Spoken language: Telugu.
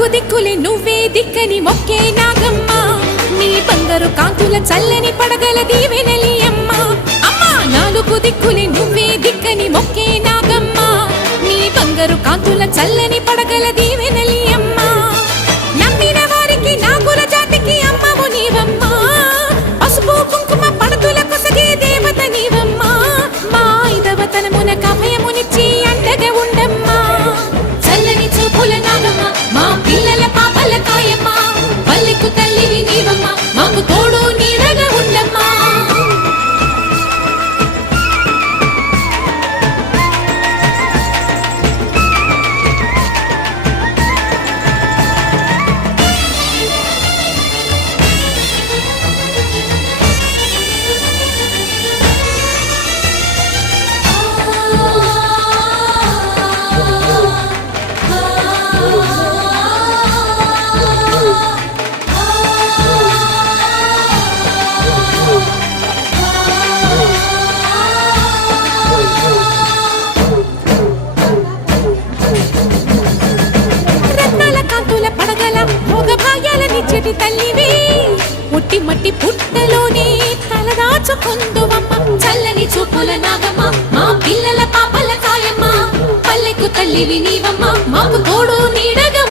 నాలుగు దిక్కులే నువ్వే దిక్కని మొక్కే నాగమ్మ నీ బంగారు కాంతుల చల్లని పడగల దీవెనలి అమ్మ అమ్మా నాలుగు దిక్కులే నువ్వే దిక్కని మొక్కే నాగమ్మ నీ బంగారు కాంతుల చల్లని పడగల దీవెనలి అమ్మ నమ్మిన వారికి నాగుల జాతికి అమ్మవు నీవమ్మ పసుపు కుంకుమ పడతుల కొసగే దేవత నీవమ్మ మా ఐదవతనమున కభయమునిచ్చి అండగా ఉండమ్మా చల్లని చూపుల నాగమ్మ మా పిల్లల పాపల కాయమ్మ పల్లెకు తల్లివి నీవమ్మ మాకు తోడు నీడగా ఉండమ్మా చెటి తల్లివి పుట్టి మట్టి పుట్టలోనే తలదాచుకుందువమ్మ చల్లని చూపుల నాగమ్మ మా పిల్లల పాపల కాయమ్మ పల్లెకు తల్లివి నీవమ్మ